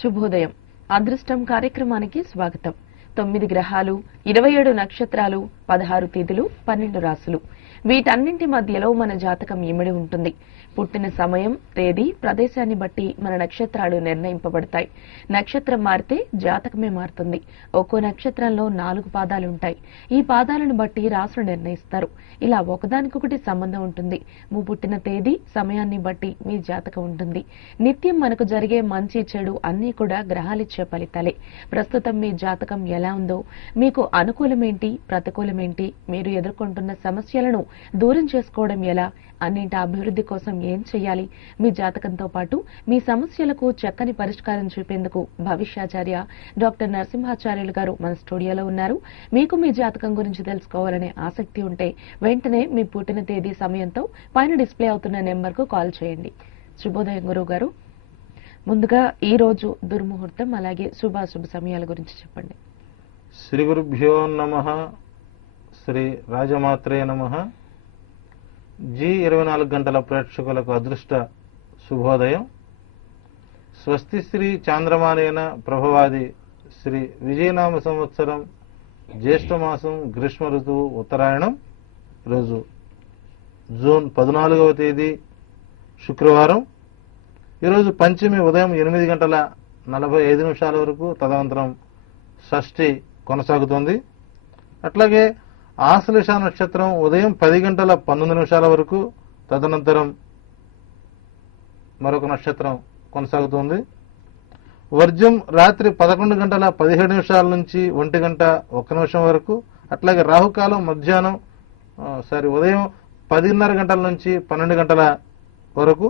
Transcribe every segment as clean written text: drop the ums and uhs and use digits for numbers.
శుభోదయం. అదృష్టం కార్యక్రమానికి స్వాగతం. 9 గ్రహాలు, 27 నక్షత్రాలు, 16 తిథులు, 12 రాశులు, వీటన్నింటి మధ్యలో మన జాతకం ఇమిడి ఉంటుంది. పుట్టిన సమయం, తేదీ, ప్రదేశాన్ని బట్టి మన నక్షత్రాలు నిర్ణయింపబడతాయి. నక్షత్రం మారితే జాతకమే మారుతుంది. ఒక్కో నక్షత్రంలో 4 పాదాలుంటాయి. ఈ పాదాలను బట్టి రాశులు నిర్ణయిస్తారు. ఇలా ఒకదానికొకటి సంబంధం ఉంటుంది. మీ పుట్టిన తేదీ, సమయాన్ని బట్టి మీ జాతకం ఉంటుంది. నిత్యం మనకు జరిగే మంచి చెడు అన్నీ కూడా గ్రహాలిచ్చే ఫలితాలే. ప్రస్తుతం మీ జాతకం ఎలా ఉందో, మీకు అనుకూలమేంటి, ప్రతికూలమేంటి, మీరు ఎదుర్కొంటున్న సమస్యలను దూరం చేసుకోవడం ఎలా, అన్నింటి అభివృద్ధి కోసం ఏం చేయాలి, మీ జాతకంతో పాటు మీ సమస్యలకు చక్కని పరిష్కారం చూపేందుకు భవిష్యాచార్య డాక్టర్ నరసింహాచార్యులు గారు మన స్టూడియోలో ఉన్నారు. మీకు మీ జాతకం గురించి తెలుసుకోవాలనే ఆసక్తి ఉంటే వెంటనే మీ పుట్టిన తేదీ, సమయంతో పైన డిస్ప్లే అవుతున్న నెంబర్కు కాల్ చేయండి. శుభోదయం గురువు గారు. ముందుగా ఈ రోజు దుర్ముహూర్తం అలాగే శుభాశుభ సమయాల గురించి చెప్పండి. శ్రీ గురుభ్యో నమః. శ్రీ రాజమాత్రే నమః. G24 గంటల ప్రేక్షకులకు అదృష్ట శుభోదయం. స్వస్తి శ్రీ చాంద్రమానేన ప్రభవాది శ్రీ విజయనామ సంవత్సరం జ్యేష్ఠమాసం గ్రీష్మ ఋతువు ఉత్తరాయణం. రోజు జూన్ 14వ తేదీ శుక్రవారం. ఈరోజు పంచమి ఉదయం 8 గంటల 45 నిమిషాల వరకు, తదనంతరం షష్ఠి కొనసాగుతోంది. అట్లాగే ఆశ్లేష నక్షత్రం ఉదయం 10 గంటల 19 నిమిషాల వరకు, తదనంతరం మరొక నక్షత్రం కొనసాగుతోంది. వర్జం రాత్రి 11 గంటల 17 నిమిషాల నుంచి 1 గంట 1 నిమిషం వరకు. అట్లాగే రాహుకాలం మధ్యాహ్నం ఉదయం 10:30 గంటల నుంచి 12 గంటల వరకు.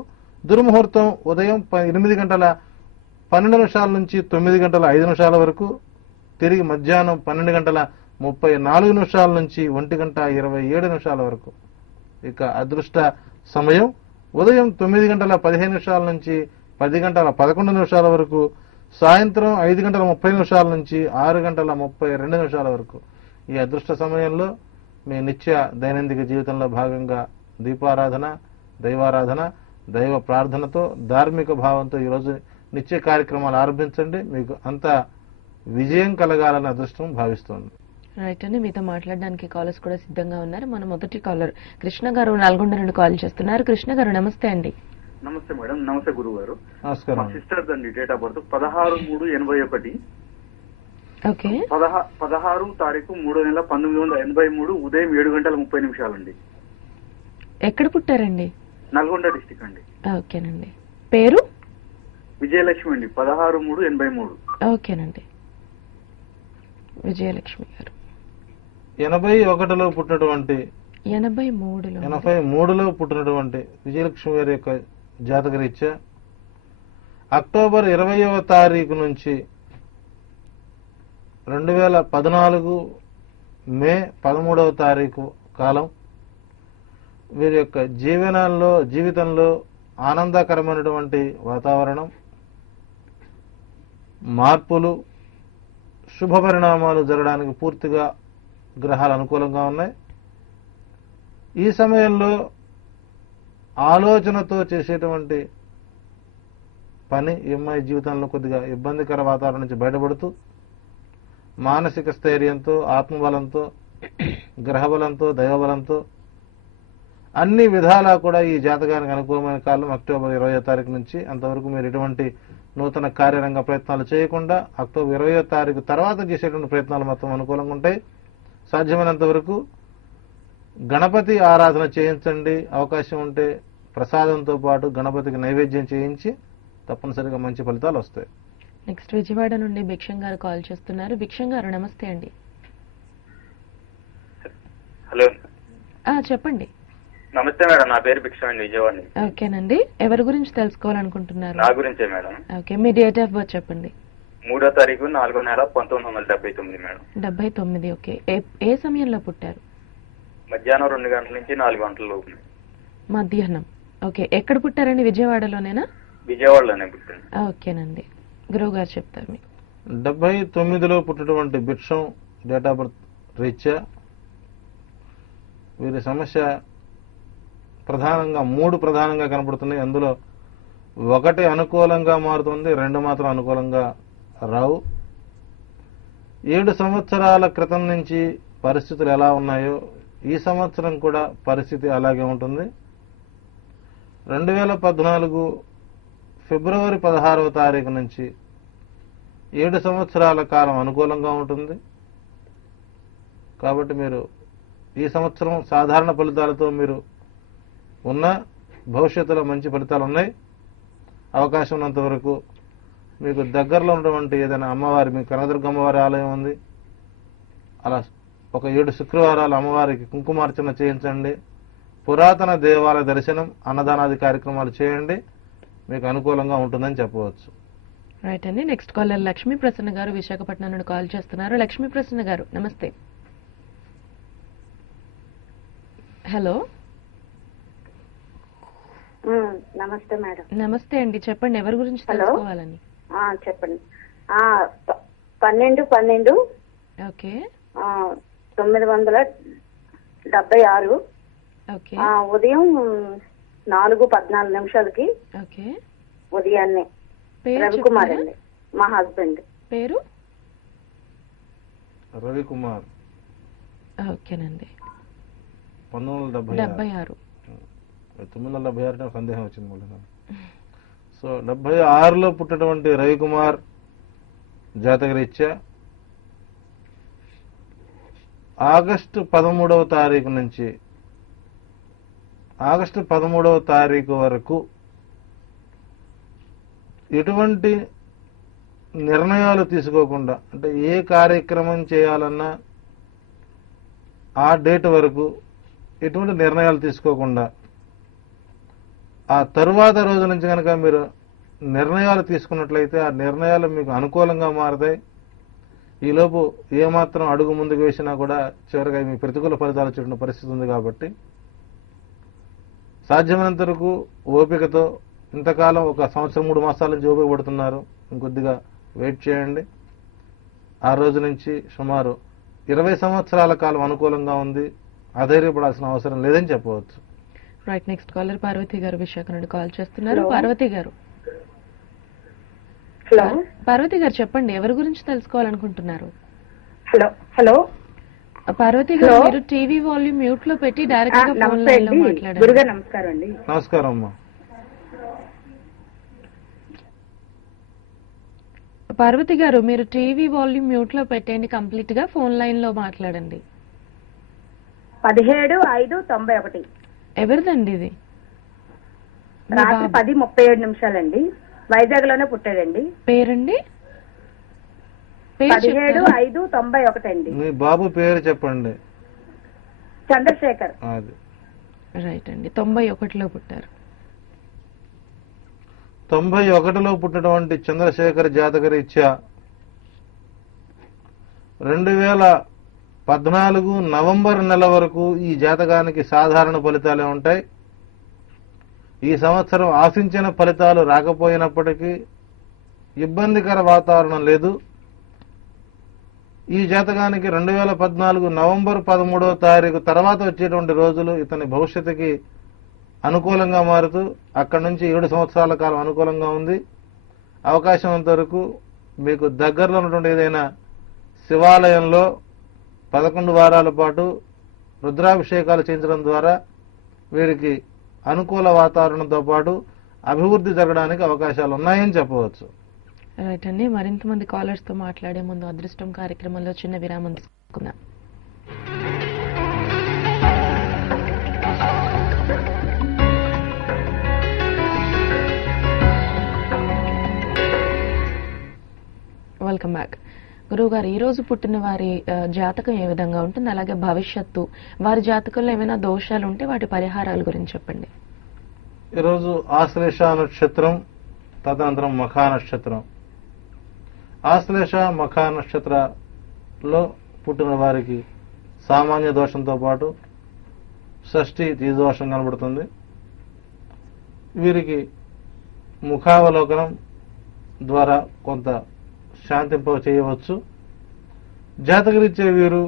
దుర్ముహూర్తం ఉదయం 8 గంటల 12 నిమిషాల నుంచి 9 గంటల 5 నిమిషాల వరకు. తిరిగి మధ్యాహ్నం 12 గంటల 34 నిమిషాల నుంచి 1 గంట 27 నిమిషాల వరకు. ఇక అదృష్ట సమయం ఉదయం 9 గంటల 15 నిమిషాల నుంచి 10 గంటల 11 నిమిషాల వరకు. సాయంత్రం 5 గంటల 30 నిమిషాల నుంచి 6 గంటల 32 నిమిషాల వరకు. ఈ అదృష్ట సమయంలో మీ నిత్య దైనందిక జీవితంలో భాగంగా దీపారాధన, దైవారాధన, దైవ ప్రార్థనతో, ధార్మిక భావంతో ఈరోజు నిత్య కార్యక్రమాలు ఆరంభించండి. మీకు అంత విజయం కలగాలని అదృష్టం భావిస్తోంది. రైట్ అండి. మీతో మాట్లాడడానికి కాలర్స్ కూడా సిద్ధంగా ఉన్నారు. మన మొదటి కాలర్ కృష్ణ గారు నల్గొండ నుండి కాల్ చేస్తున్నారు. కృష్ణ గారు నమస్తే అండి. నమస్తే మేడం. నమస్తే గురువు గారు. నమస్కారం. మా సిస్టర్ అండి, డేట్ ఆఫ్ బర్త్ 16/3/81. ఓకే. 16 తారీఖు 3వ నెల 1983 ఉదయం 7 గంటల 30 నిమిషాలండి. ఎక్కడ పుట్టారండి? నల్గొండ డిస్టిక్ అండి. ఓకేనండి. పేరు? విజయలక్ష్మి అండి. 16/3/83. ఓకేనండి. విజయలక్ష్మి గారు 81లో పుట్టినటువంటి 83లో పుట్టినటువంటి విజయలక్ష్మి గారి యొక్క జాతకరీత్యా అక్టోబర్ 20వ తారీఖు నుంచి 2014 మే 13వ తారీఖు కాలం వీరి యొక్క జీవితంలో ఆనందకరమైనటువంటి వాతావరణం, మార్పులు, శుభ పరిణామాలు జరగడానికి పూర్తిగా గ్రహాలు అనుకూలంగా ఉన్నాయి. ఈ సమయంలో ఆలోచనతో చేసేటువంటి పని ఈ అమ్మాయి జీవితంలో కొద్దిగా ఇబ్బందికర వాతావరణం నుంచి బయటపడుతూ మానసిక స్థైర్యంతో, ఆత్మబలంతో, గ్రహబలంతో, దైవబలంతో అన్ని విధాలా కూడా ఈ జాతకానికి అనుకూలమైన కాలం అక్టోబర్ 20వ తారీఖు నుంచి. అంతవరకు మీరు ఎటువంటి నూతన కార్యరంగ ప్రయత్నాలు చేయకుండా అక్టోబర్ 20వ తారీఖు తర్వాత చేసేటువంటి ప్రయత్నాలు మొత్తం అనుకూలంగా ఉంటాయి. సాధ్యమైనంత వరకు గణపతి ఆరాధన చేయించండి. అవకాశం ఉంటే ప్రసాదంతో పాటు గణపతికి నైవేద్యం చేయించి తప్పనిసరిగా మంచి ఫలితాలు వస్తాయి. నెక్స్ట్ విజయవాడ నుండి భిక్షం గారు కాల్ చేస్తున్నారు. భిక్షం గారు నమస్తే అండి. హలో. చెప్పండి. నమస్తే మేడం. నా పేరు భిక్షం అండి, విజయవాడ. ఓకేనండి. ఎవరి గురించి తెలుసుకోవాలనుకుంటున్నారు? నా గురించే madam. Okay. Me date of birth చెప్పండి. 3వ తారీఖు 4వ నెల 1979 మేడం. 79. ఓకే. ఏ సమయంలో పుట్టారు? మధ్యాహ్నం 2 గంటల నుంచి 4 గంటల లోపు. మధ్యాహ్నం. ఓకే. ఎక్కడ పుట్టారండి? విజయవాడలోనేనా? విజయవాడలోనే పుట్టాను. ఓకేనండి. గురువు గారు చెప్తారు మీకు. 79లో పుట్టినటువంటి భిక్షం డేట్ ఆఫ్ బర్త్ రీత్యా వీరి సమస్య ప్రధానంగా 3 ప్రధానంగా కనపడుతున్నాయి. అందులో ఒకటి అనుకూలంగా మారుతుంది, 2 మాత్రం అనుకూలంగా రావు. 7 సంవత్సరాల క్రితం నుంచి పరిస్థితులు ఎలా ఉన్నాయో ఈ సంవత్సరం కూడా పరిస్థితి అలాగే ఉంటుంది. 2014 ఫిబ్రవరి 16వ తారీఖు నుంచి 7 సంవత్సరాల కాలం అనుకూలంగా ఉంటుంది. కాబట్టి మీరు ఈ సంవత్సరం సాధారణ ఫలితాలతో మీరు ఉన్న భవిష్యత్తులో మంచి ఫలితాలు ఉన్నాయి. అవకాశం ఉన్నంత వరకు మీకు దగ్గరలో ఉన్నటువంటి ఏదైనా అమ్మవారి, మీ కనకదుర్గ అమ్మవారి ఆలయం ఉంది, అలా ఒక 7 శుక్రవారాలు అమ్మవారికి కుంకుమార్చన చేయించండి. పురాతన దేవాలయ దర్శనం, అన్నదానాది కార్యక్రమాలు చేయండి. మీకు అనుకూలంగా ఉంటుందని చెప్పవచ్చు. రైట్ అండి. నెక్స్ట్ కాలర్ లక్ష్మీ ప్రసన్న గారు విశాఖపట్నం నుండి కాల్ చేస్తున్నారు. లక్ష్మీ ప్రసన్న గారు నమస్తే. హలో. నమస్తే మేడం. నమస్తే అండి, చెప్పండి ఎవరి గురించి తెలుసుకోవాలని. చెప్పండి. 12/12 ఓకే 976 ఓకే ఉదయం 4:14 ఓకే. ఉదయాన్నే. పేరు రవికుమార్ చెప్తారా? అండి, మా హస్బెండ్. పేరు రవికుమార్. ఓకేనండి. 1976. 76. 976 సందేహం వచ్చింది మళ్ళీ నాకు. సో 76లో పుట్టినటువంటి రవికుమార్ జాతకరీత్యా ఆగస్టు 13వ తారీఖు నుంచి ఆగస్టు 13వ తారీఖు వరకు ఎటువంటి నిర్ణయాలు తీసుకోకుండా, అంటే ఏ కార్యక్రమం చేయాలన్నా ఆ డేట్ వరకు ఎటువంటి నిర్ణయాలు తీసుకోకుండా, ఆ తరువాత రోజు నుంచి కనుక మీరు నిర్ణయాలు తీసుకున్నట్లయితే ఆ నిర్ణయాలు మీకు అనుకూలంగా మారతాయి. ఈలోపు ఏమాత్రం అడుగు ముందుకు వేసినా కూడా చివరిగా మీ ప్రతికూల ఫలితాలు చూడిన పరిస్థితి ఉంది. కాబట్టి సాధ్యమైనంత వరకు ఓపికతో, ఇంతకాలం 1 సంవత్సరం 3 మాసాల నుంచి ఓపిక పడుతున్నారు, ఇంకొద్దిగా వెయిట్ చేయండి. ఆ రోజు నుంచి సుమారు 20 సంవత్సరాల కాలం అనుకూలంగా ఉంది. అధైర్యపడాల్సిన అవసరం లేదని చెప్పవచ్చు. రైట్. నెక్స్ట్ కాలర్ పార్వతి గారు విశాఖ నుండి కాల్ చేస్తున్నారు. హలో. పార్వతి గారు. హలో. పార్వతి గారు చెప్పండి ఎవరి గురించి తెలుసుకోవాలనుకుంటున్నారు. హలో. హలో. పార్వతి గారు హలో. మీరు టీవీ వాల్యూమ్ మ్యూట్ లో పెట్టి డైరెక్ట్ గా ఫోన్ నమస్తే లైన్ లో అండి, మాట్లాడండి. గురుగారు నమస్కారం అండి. నమస్కారం అమ్మా. పార్వతి గారు మీరు టీవీ వాల్యూమ్ మ్యూట్ లో పెట్టండి, కంప్లీట్ గా ఫోన్ లైన్ లో మాట్లాడండి. 17/5/91 ఎవరిదండి ఇది? మీ రాత్రి బాబు. 10:37 వైజాగ్ లోనే పుట్టాడండి. పేరండి? పేరు చెప్తారా? 17/5/91 మీ బాబు పేరు చెప్పండి. చంద్రశేఖర్. అది రైట్ అండి. 91లో పుట్టారు. 91లో పుట్టినటువంటి చంద్రశేఖర్ జాతకరీత్యా 2014 నవంబర్ నెల వరకు ఈ జాతకానికి సాధారణ ఫలితాలే ఉంటాయి. ఈ సంవత్సరం ఆశించిన ఫలితాలు రాకపోయినప్పటికీ ఇబ్బందికర వాతావరణం లేదు. ఈ జాతకానికి 2014 నవంబర్ 13వ తారీఖు తర్వాత వచ్చేటువంటి రోజులు ఇతని భవిష్యత్తుకి అనుకూలంగా మారుతూ అక్కడి నుంచి 7 సంవత్సరాల కాలం అనుకూలంగా ఉంది. అవకాశం వరకు మీకు దగ్గరలో ఉన్నటువంటి ఏదైనా శివాలయంలో 11 వారాల పాటు రుద్రాభిషేకాలు చేయించడం ద్వారా వీరికి అనుకూల వాతావరణంతో పాటు అభివృద్ధి జరగడానికి అవకాశాలు ఉన్నాయని చెప్పవచ్చు. రైట్ అండి. మరింత మంది కాలర్స్ తో మాట్లాడే ముందు అదృష్టం కార్యక్రమంలో చిన్న విరామం తీసుకుందాం. Welcome back. గురువు గారు, ఈ రోజు పుట్టిన వారి జాతకం ఏ విధంగా ఉంటుంది, అలాగే భవిష్యత్తు వారి జాతకంలో ఏమైనా దోషాలు ఉంటే వాటి పరిహారాల గురించి చెప్పండి. ఈరోజు ఆశ్లేష నక్షత్రం, తదనంతరం మఖా నక్షత్రం. ఆశ్లేష మఖా నక్షత్రంలో పుట్టిన వారికి సామాన్య దోషంతో పాటు షష్ఠి తీదోషం కనబడుతుంది. వీరికి ముఖావలోకనం ద్వారా కొంత శాంతింప చేయవచ్చు. జాతకరీత్యా వీరు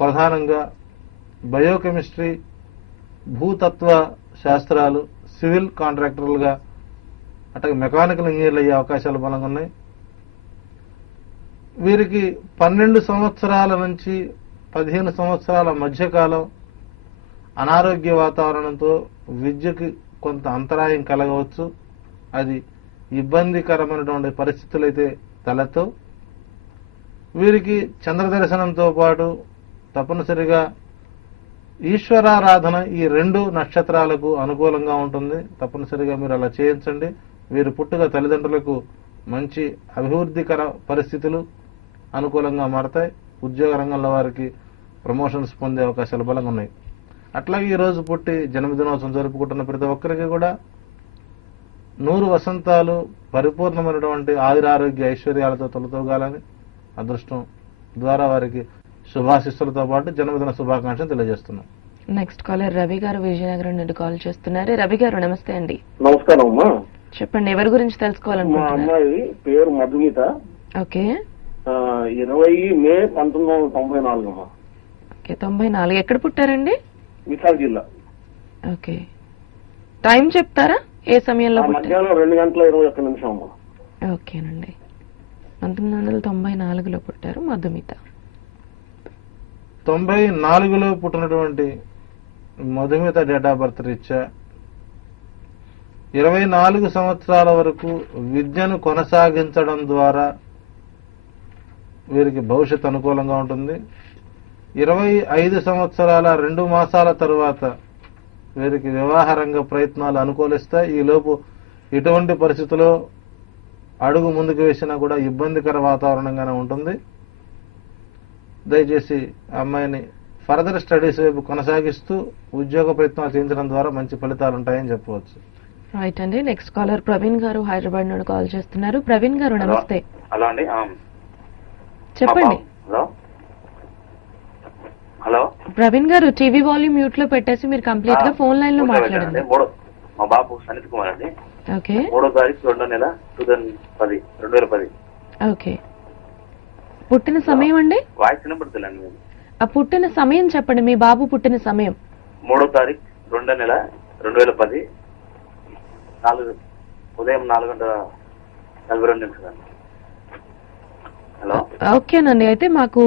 ప్రధానంగా బయోకెమిస్ట్రీ, భూతత్వ శాస్త్రాలు, సివిల్ కాంట్రాక్టర్లుగా అట్లాగే మెకానికల్ ఇంజనీర్లు అయ్యే అవకాశాలు బలంగా ఉన్నాయి. వీరికి 12 సంవత్సరాల నుంచి 15 సంవత్సరాల మధ్యకాలం అనారోగ్య వాతావరణంతో విద్యకి కొంత అంతరాయం కలగవచ్చు. అది ఇబ్బందికరమైనటువంటి పరిస్థితులు అయితే తలెత్తవు. వీరికి చంద్ర దర్శనంతో పాటు తప్పనిసరిగా ఈశ్వరారాధన ఈ 2 నక్షత్రాలకు అనుకూలంగా ఉంటుంది. తప్పనిసరిగా మీరు అలా చేయించండి. వీరు పుట్టుక తల్లిదండ్రులకు మంచి అభివృద్ధికర పరిస్థితులు అనుకూలంగా మారతాయి. ఉద్యోగ రంగంలో వారికి ప్రమోషన్స్ పొందే అవకాశాలు బలంగా ఉన్నాయి. అట్లాగే ఈ రోజు పుట్టి జన్మదినోత్సవం జరుపుకుంటున్న ప్రతి ఒక్కరికి కూడా 100 వసంతాలు పరిపూర్ణమైనటువంటి ఆయురారోగ్య ఐశ్వర్యాలతో తొలతూగాలని అదృష్టం ద్వారా వారికి శుభాశిస్సులతో పాటు జన్మదిన శుభాకాంక్షలు తెలియజేస్తున్నాం. నెక్స్ట్ కాలర్ రవి గారు విజయనగరం నుండి కాల్ చేస్తున్నారు. రవి గారు నమస్తే అండి. నమస్కారం అమ్మా. చెప్పండి, ఎవరి గురించి మా తెలుసుకోవాలనుకుంటున్నారు? అమ్మాయి పేరు మధుమిత. ఓకే 20 మే 1994 అమ్మా. ఓకే 94. ఎక్కడ పుట్టారండి? విశాఖ జిల్లా. ఓకే టైం చెప్తారా? ఏ సమయంలో పుట్టారు? మధ్యాహ్నం 2:21 అమ్మా. ఓకేనండి. 1994లో పుట్టారు మధుమిత. 94లో పుట్టినటువంటి మధుమిత డేట్ ఆఫ్ బర్త్ రీత్యా 24 సంవత్సరాల వరకు విద్యను కొనసాగించడం ద్వారా వీరికి భవిష్యత్ అనుకూలంగా ఉంటుంది. 25 సంవత్సరాల 2 మాసాల తరువాత వీరికి వివాహ రంగ ప్రయత్నాలు అనుకూలిస్తాయి. ఈలోపు ఎటువంటి పరిస్థితుల్లో అడుగు ముందుకు వేసినా కూడా ఇబ్బందికర వాతావరణంగానే ఉంటుంది. దయచేసి అమ్మాయిని ఫర్దర్ స్టడీస్ వైపు కొనసాగిస్తూ ఉద్యోగ ప్రయత్నాలు చేయించడం ద్వారా మంచి ఫలితాలు ఉంటాయని చెప్పవచ్చు. రైట్ అండి. నెక్స్ట్ కాలర్ ప్రవీణ్ గారు హైదరాబాద్ నుండి కాల్ చేస్తున్నారు. ప్రవీణ్ గారు నమస్తే. హలో అండి. చెప్పండి. హలో హలో ప్రవీణ్ గారు టీవీ వాల్యూమ్ మ్యూట్ లో పెట్టేసి మీరు కంప్లీట్ గా ఫోన్ లైన్ లో మాట్లాడండి. మా బాబు సనత్ కుమార్ అండి. ఓకే 3వ తారీఖు 2వ నెల 2010. ఓకే పుట్టిన సమయం అండి? వాయిస్ వినపడుతుందండి మీరు. ఆ పుట్టిన సమయం చెప్పండి, మీ బాబు పుట్టిన సమయం. 3వ తారీఖు 2వ నెల 2010 ఉదయం 4:42 అండి. హలో ఓకేనండి. అయితే మాకు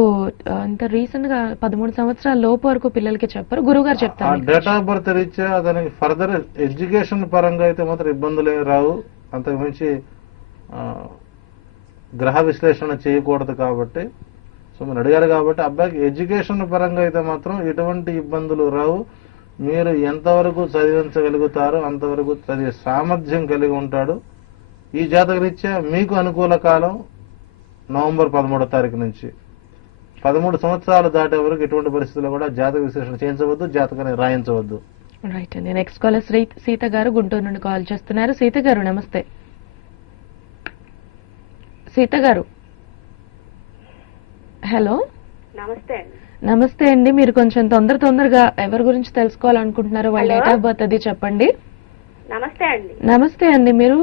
ఇంత రీసెంట్ గా 13 సంవత్సరాల లోపు వరకు పిల్లలకి చెప్పారు, గురువు గారు చెప్తారు. డేట్ ఆఫ్ బర్త్ రీత్యా అతనికి ఫర్దర్ ఎడ్యుకేషన్ పరంగా అయితే మాత్రం ఇబ్బందులు ఏమి రావు. అంతకు మించి గ్రహ విశ్లేషణ చేయకూడదు కాబట్టి, సో మీరు అడిగారు కాబట్టి అబ్బాయికి ఎడ్యుకేషన్ పరంగా అయితే మాత్రం ఎటువంటి ఇబ్బందులు రావు. మీరు ఎంతవరకు చదివించగలుగుతారో అంతవరకు చదివే సామర్థ్యం కలిగి ఉంటాడు. ఈ జాతక రీత్యా మీకు అనుకూల కాలం నవంబర్ 13వ తారీఖు నుంచి 13 సంవత్సరాలు దాటే వరకు ఎటువంటి పరిస్థితుల్లో కూడా జాతక విశ్లేషణ చేయించవద్దు, జాతకాన్ని రాయించవద్దు. రైట్ అండి. నెక్స్ట్ కాలర్ సీత గారు గుంటూరు నుండి కాల్ చేస్తున్నారు. సీత గారు నమస్తే. సీత గారు హలో. నమస్తే అండి. నమస్తే అండి. మీరు కొంచెం తొందరగా ఎవరి గురించి తెలుసుకోవాలనుకుంటున్నారో వాళ్ళ డేట్ ఆఫ్ బర్త్ అది చెప్పండి. నమస్తే అండి. నమస్తే అండి. మీరు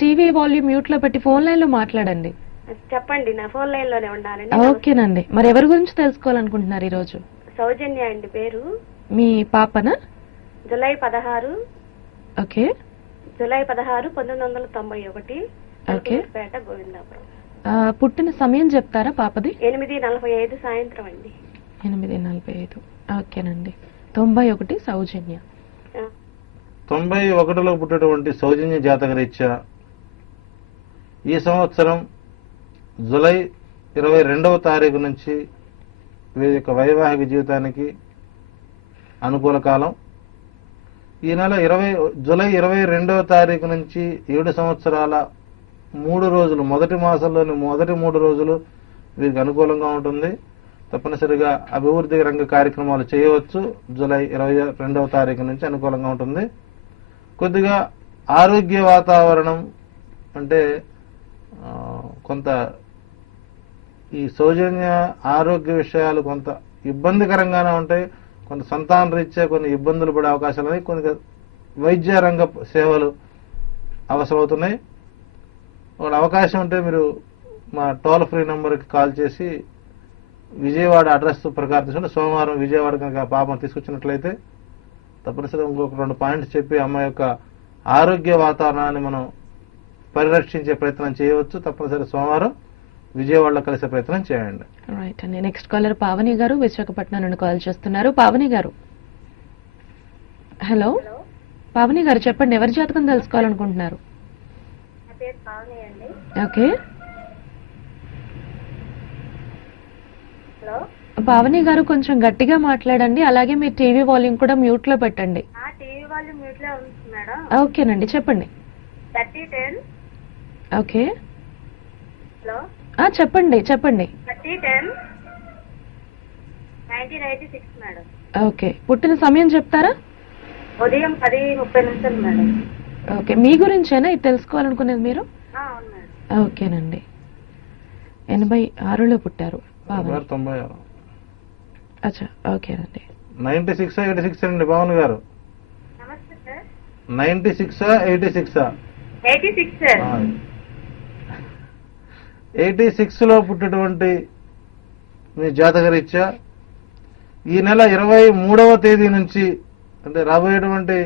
టీవీ వాల్యూమ్ మ్యూట్ లో పెట్టి ఫోన్ లైన్ లో మాట్లాడండి. చెప్పండి, నా ఫోన్ లైన్ లోనే ఉన్నానండి. ఓకేనండి. మరి ఎవరి గురించి తెలుసుకోవాలనుకుంటున్నారు ఈ రోజు? సౌజన్య అండి పేరు. మీ పాపనా? July 16 okay 1991 okay. Peta Govindapuram. పుట్టిన సమయం చెప్తారా పాపది? 8:45 సాయంత్రం అండి. 8:45. ఓకేనండి. 91 సౌజన్య. 91లో పుట్టినటువంటి సౌజన్య జాతక రీత్యా ఈ సంవత్సరం జూలై 22వ తారీఖు నుంచి వీరి యొక్క వైవాహిక జీవితానికి అనుకూల కాలం. ఈ నెల జూలై 22వ తారీఖు నుంచి 7 సంవత్సరాల 3 రోజులు, మొదటి మాసంలోని మొదటి 3 రోజులు వీరికి అనుకూలంగా ఉంటుంది. తప్పనిసరిగా అభివృద్ధి రంగ కార్యక్రమాలు చేయవచ్చు. జూలై 22వ తారీఖు నుంచి అనుకూలంగా ఉంటుంది. కొద్దిగా ఆరోగ్య వాతావరణం అంటే కొంత ఈ సౌజన్య ఆరోగ్య విషయాలు కొంత ఇబ్బందికరంగానే ఉంటాయి. కొంత సంతాన రీత్యా కొన్ని ఇబ్బందులు పడే అవకాశాలు ఉన్నాయి. కొన్ని వైద్య రంగ సేవలు అవసరమవుతున్నాయి. ఒక అవకాశం ఉంటే మీరు మా టోల్ ఫ్రీ నంబర్కి కాల్ చేసి విజయవాడ అడ్రస్ ప్రకారం తీసుకుంటే సోమవారం విజయవాడ కనుక పాపం తీసుకొచ్చినట్లయితే తప్పనిసరిగా ఇంకొక 2 పాయింట్స్ చెప్పి అమ్మాయి యొక్క ఆరోగ్య వాతావరణాన్ని మనం పరిరక్షించే ప్రయత్నం చేయవచ్చు. తప్పనిసరి సోమవారం విజయవాడలో కలిసే ప్రయత్నం చేయండి. రైట్ అండి. నెక్స్ట్ కాలర్ పావని గారు విశాఖపట్నం నుండి కాల్ చేస్తున్నారు. పావని గారు, హలో. పావని గారు చెప్పండి, ఎవరి జాతకం తెలుసుకోవాలనుకుంటున్నారు? నా పేరు పావని అండి. ఓకే. హలో. పావని గారు కొంచెం గట్టిగా మాట్లాడండి, అలాగే మీ టీవీ వాల్యూమ్ కూడా మ్యూట్ లో పెట్టండి. టీవీ వాళ్ళు మ్యూట్ లో ఉంది మేడం. ఓకేనండి, చెప్పండి. 3010. ఓకే. హలో. చెప్పండి చెప్పండి. 3010 1996 మేడం. ఓకే, పుట్టిన సమయం చెప్తారా? ఉదయం 10:30 మేడం. ఓకే, మీ గురించేనా ఇది తెలుసుకోవాలనుకునేది మీరు? అవును మేడం. ఓకేనండి. 86లో పుట్టారు పావని. 96. అచ్చా, ఓకేనండి. 96 86 అండి పవన్ గారు. నమస్తే సార్. 96 86 86 సార్. 86 లో పుట్టినటువంటి మీ జాతకరీత్యా ఈ నెల 23వ తేదీ నుంచి, అంటే రాబోయేటువంటి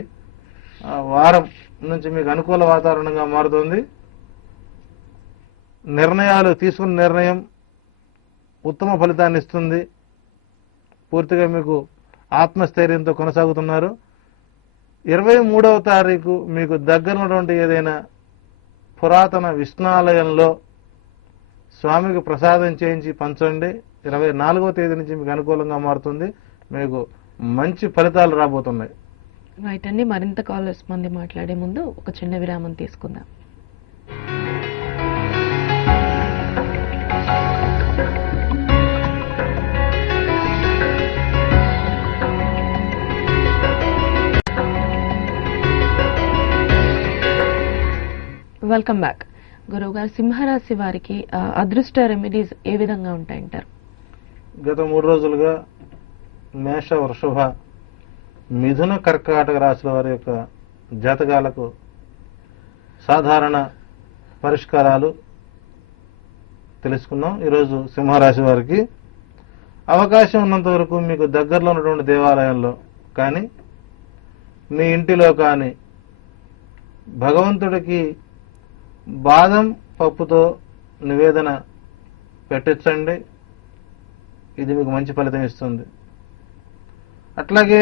వారం నుంచి మీకు అనుకూల వాతావరణంగా మారుతుంది. తీసుకున్న నిర్ణయం ఉత్తమ ఫలితాన్ని ఇస్తుంది. పూర్తిగా మీకు ఆత్మస్థైర్యంతో కొనసాగుతున్నారు. 23వ తారీఖు మీకు దగ్గరన్నటువంటి ఏదైనా పురాతన విష్ణాలయంలో స్వామికి ప్రసాదం చేయించి పంచండి. 24వ తేదీ నుంచి మీకు అనుకూలంగా మారుతుంది. మీకు మంచి ఫలితాలు రాబోతున్నాయి. రైట్ అండి. మరింత కాలర్స్ మంది మాట్లాడే ముందు ఒక చిన్న విరామం తీసుకుందాం. Welcome back. గురువు గారు, సింహరాశి వారికి అదృష్ట రెమెడీస్ ఏ విధంగా ఉంటాయంటారు? గత 3 రోజులుగా మేష, వృషభ, మిథున, కర్కాటక రాశుల వారి యొక్క జాతకాలకు సాధారణ పరిష్కారాలు తెలుసుకున్నాం. ఈరోజు సింహరాశి వారికి అవకాశం ఉన్నంత వరకు మీకు దగ్గరలో ఉన్నటువంటి దేవాలయంలో కానీ, మీ ఇంటిలో కానీ భగవంతుడికి బాదం పప్పుతో నివేదన పెట్టించండి. ఇది మీకు మంచి ఫలితం ఇస్తుంది. అట్లాగే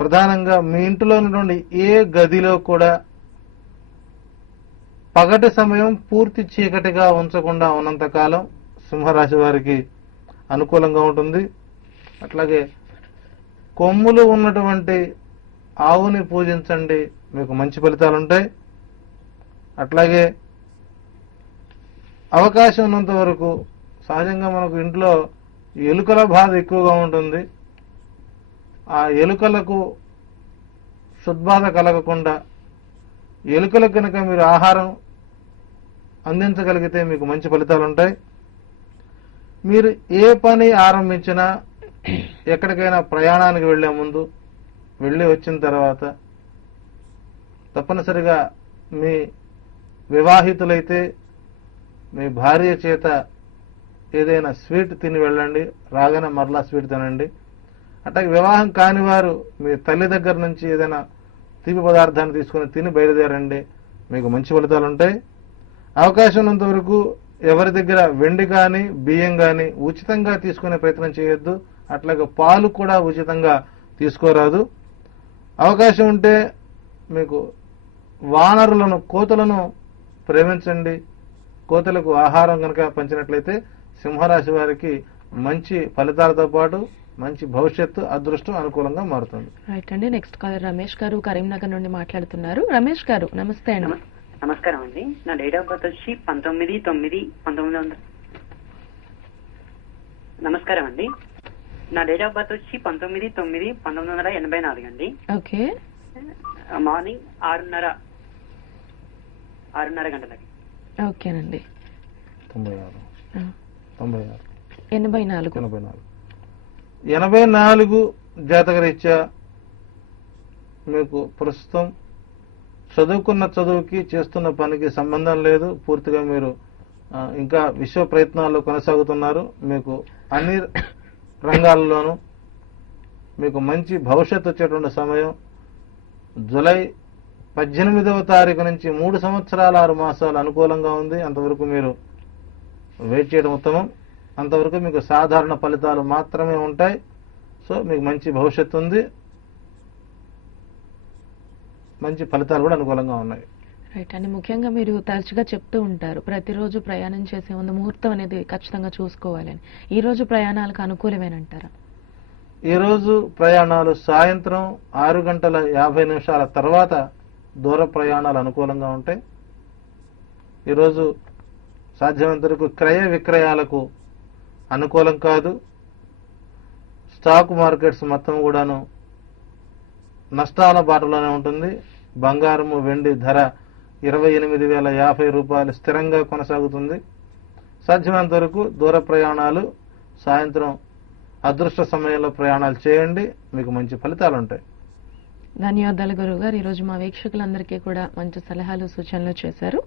ప్రధానంగా మీ ఇంటిలో ఉన్నటువంటి ఏ గదిలో కూడా పగటి సమయం పూర్తి చీకటిగా ఉంచకుండా ఉన్నంతకాలం సింహరాశి వారికి అనుకూలంగా ఉంటుంది. అట్లాగే కొమ్ములు ఉన్నటువంటి ఆవుని పూజించండి, మీకు మంచి ఫలితాలు ఉంటాయి. అట్లాగే అవకాశం ఉన్నంత వరకు సహజంగా మనకు ఇంట్లో ఎలుకల బాధ ఎక్కువగా ఉంటుంది. ఆ ఎలుకలకు శుద్బాధ కలగకుండా ఎలుకలకు కనుక మీరు ఆహారం అందించగలిగితే మీకు మంచి ఫలితాలు ఉంటాయి. మీరు ఏ పని ఆరంభించినా, ఎక్కడికైనా ప్రయాణానికి వెళ్లే ముందు, వెళ్ళి వచ్చిన తర్వాత తప్పనిసరిగా మీ వివాహితులైతే మీ భార్య చేత ఏదైనా స్వీట్ తిని వెళ్ళండి, రాగానే మరలా స్వీట్ తినండి. అట్లాగే వివాహం కాని వారు మీ తల్లి దగ్గర నుంచి ఏదైనా తీపి పదార్థాన్ని తీసుకుని తిని బయలుదేరండి, మీకు మంచి ఫలితాలు ఉంటాయి. అవకాశం ఉన్నంత వరకు ఎవరి దగ్గర వెండి కానీ బియ్యం కానీ ఉచితంగా తీసుకునే ప్రయత్నం చేయొద్దు. అట్లాగే పాలు కూడా ఉచితంగా తీసుకోరాదు. అవకాశం ఉంటే మీకు వానరులను, కోతులను ప్రేమించండి. కోతులకు ఆహారం కనుక పంచినట్లయితే సింహరాశి వారికి మంచి ఫలితాలతో పాటు మంచి భవిష్యత్తు, అదృష్టం అనుకూలంగా మారుతుంది. రైట్ అండి. నెక్స్ట్ కాలర్ రమేష్ గారు కరీంనగర్ నుండి మాట్లాడుతున్నారు. రమేష్ గారు నమస్తే అండి. నమస్కారం అండి. నా డేట్ ఆఫ్ బర్త్ వచ్చి 19/9/1900. నమస్కారం అండి. నా డేట్ ఆఫ్ బర్త్ వచ్చి 19/9/1984 అండి. ఓకే. మార్నింగ్ 6:30 గంటలకి. ఓకేనండి. 84 జాతకరీత్యా మీకు ప్రస్తుతం చదువుకున్న చదువుకి, చేస్తున్న పనికి సంబంధం లేదు. పూర్తిగా మీరు ఇంకా విశ్వ ప్రయత్నాల్లో కొనసాగుతున్నారు. మీకు అన్ని రంగాల్లోనూ మీకు మంచి భవిష్యత్తు వచ్చేటువంటి సమయం జూలై 18వ తారీఖు నుంచి 3 సంవత్సరాల 6 మాసాలు అనుకూలంగా ఉంది. అంతవరకు మీరు వెయిట్ చేయడం ఉత్తమం. అంతవరకు మీకు సాధారణ ఫలితాలు మాత్రమే ఉంటాయి. సో మీకు మంచి భవిష్యత్తు ఉంది, మంచి ఫలితాలు కూడా అనుకూలంగా ఉన్నాయి. రైట్ అండి. ముఖ్యంగా మీరు తరచుగా చెప్తూ ఉంటారు ప్రతిరోజు ప్రయాణం చేసే ముందు ముహూర్తం అనేది ఖచ్చితంగా చూసుకోవాలని. ఈ రోజు ప్రయాణాలకు అనుకూలమేనంటారా? ఈ రోజు ప్రయాణాలు సాయంత్రం 6:50 తర్వాత దూర ప్రయాణాలు అనుకూలంగా ఉంటాయి. ఈరోజు సాధ్యమైనంత వరకు క్రయ విక్రయాలకు అనుకూలం కాదు. స్టాక్ మార్కెట్స్ మొత్తం కూడాను నష్టాల బాటలోనే ఉంటుంది. బంగారము వెండి ధర 28,050 రూపాయలు స్థిరంగా కొనసాగుతుంది. సాధ్యమైనంత వరకు దూర ప్రయాణాలు సాయంత్రం అదృష్ట సమయంలో ప్రయాణాలు చేయండి, మీకు మంచి ఫలితాలు ఉంటాయి. ధన్యవాదాలు గురువు గారు. ఈరోజు మా వీక్షకులందరికీ కూడా మంచి సలహాలు సూచనలు చేశారు.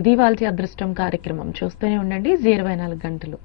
ఇది వాళ్ళ అదృష్టం కార్యక్రమం. చూస్తూనే ఉండండి 24 గంటలు.